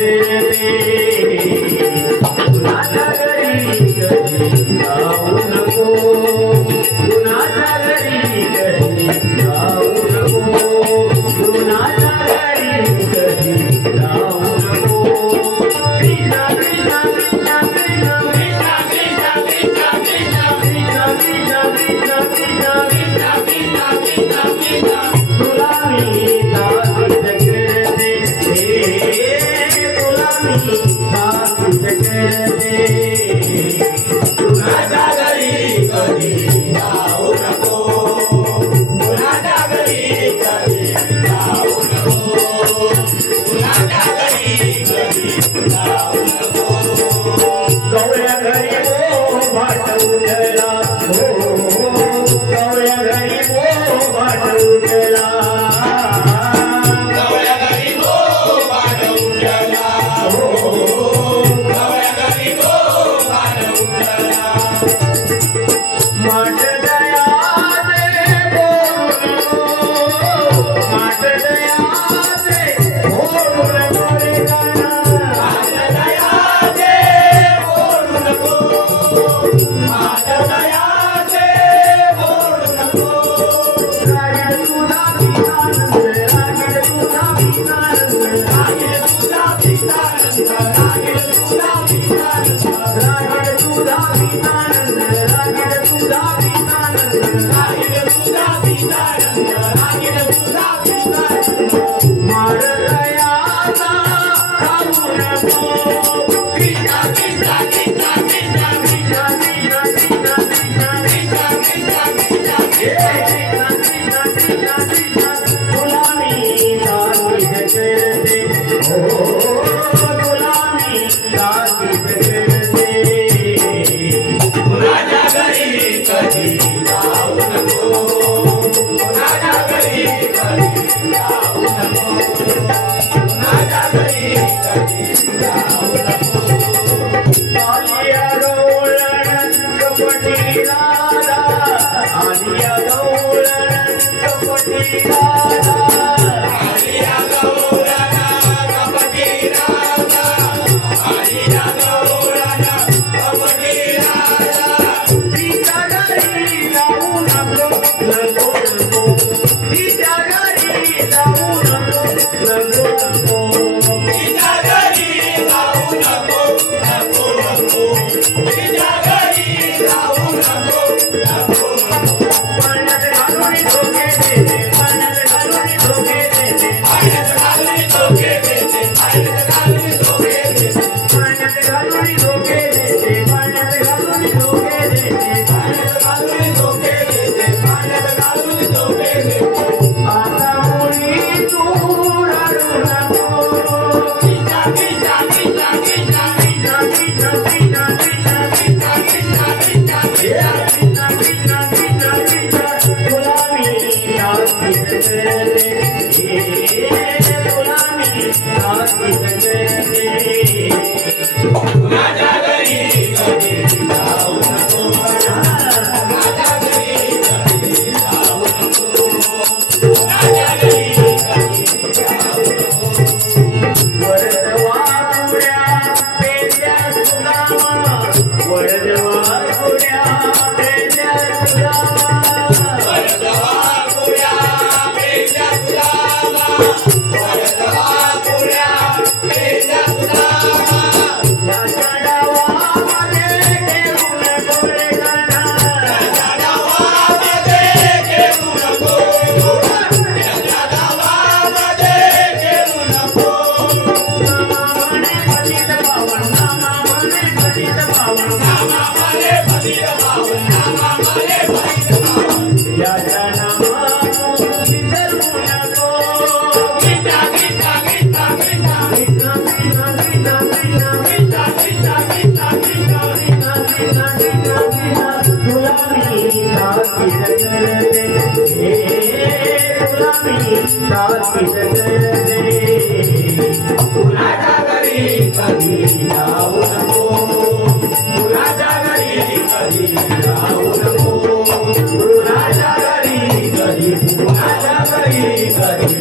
करते कुणाच्या घरी कधी जाऊ नको कुणाच्या घरी कधी जाऊ नको कुणाच्या घरी कधी जाऊ नको कृष्णा कृष्णा कृष्णा कृष्णा कृष्णा कृष्णा कृष्णा कृष्णा कृष्णा कृष्णा कृष्णा कृष्णा कृष्णा कृष्णा कृष्णा तुला मी दास करते तुला मी दास करते कुणाच्या घरी कधी जाऊ नको कुणाच्या घरी कधी जाऊ नको कुणाच्या घरी कधी जाऊ नको गवळ्या घरी भाट उठला गवळ्या घरी भाट उठला गवळ्या घरी भाट उठला गवळ्या घरी भाट उठला माट दया दे माट दया दे बोलू नको रे गाना माट दया दे बोलू नको माट दया दे बोलू नको रागीड तुझा पितानंद रागीड तुझा पितानंद रागीड तुझा पितानंद रागीड तुझा पितानंद रागीड तुझा पितानंद रागीड तुझा पितानंद रागीड तुझा पितानंद रागीड तुझा पितानंद मार दयाचा खाऊ नको कृष्णा कृष्णा कृष्णा कृष्णा कृष्णा कृष्णा कृष्णा कृष्णा कृष्णा कृष्णा कृष्णा कृष्णा कृष्णा कृष्णा तुला मी दास करते तुला मी दास करते कुणाच्या घरी कधी जाऊ नको कुणाच्या घरी कधी जाऊ नको कुणाच्या घरी कधी जाऊ नको आलिया गवळण कपटी राधा आलिया गवळण कपटी राधा आलिया गवळण कपटी राधा आलिया गवळण कपटी राधा तिच्या घरी जाऊ नको नको नको तिच्या घरी जाऊ नको नको नको तिच्या घरी जाऊ नको नको नको तिच्या घरी जाऊ नको नको नको पाण्यात घालून धोके देते पाण्यात घालून धोके देते पाण्यात घालून धोके देते पाण्यात घालून धोके देते पाण्यात घालून धोके देते पाण्यात घालून धोके देते पाण्यात घालून धोके देते पाण्यात घालून धोके देते आता मुली तू रडू नको कृष्णा कृष्णा कृष्णा कृष्णा कृष्णा कृष्णा कृष्णा कृष्णा कृष्णा कृष्णा कृष्णा कृष्णा कृष्णा कृष्णा कृष्णा तुला मी दास करते तुला मी दास करते कुणाच्या घरी कधी जाऊ नको कुणाच्या घरी कधी जाऊ नको कुणाच्या घरी कधी जाऊ नको वरदवा पुऱ्या पेल्या सुदामा वरदवा पुऱ्या पेल्या सुदामा वरदवा पुऱ्या पेल्या सुदामा वरदवा पुऱ्या पेल्या सुदामा याच्या डावामध्ये घेऊन डोळे गाणा याच्या डावामध्ये घेऊ नको याच्या डावामध्ये घेऊ नको नामा म्हणे पतित पावन नामा म्हणे पतित पावन नामा म्हणे पतित पावन नामा म्हणे पतित पावन याच्या नामातून विसरू नको कृष्णा कृष्णा कृष्णा कृष्णा कृष्णा कृष्णा कृष्णा कृष्णा कृष्णा कृष्णा कृष्णा कृष्णा कृष्णा कृष्णा कृष्णा तुला मी दास करते तुला मी दास करते कुणाच्या घरी कधी जाऊ नको कुणाच्या घरी कधी जाऊ नको कुणाच्या घरी कधी कुणाच्या घरी कधी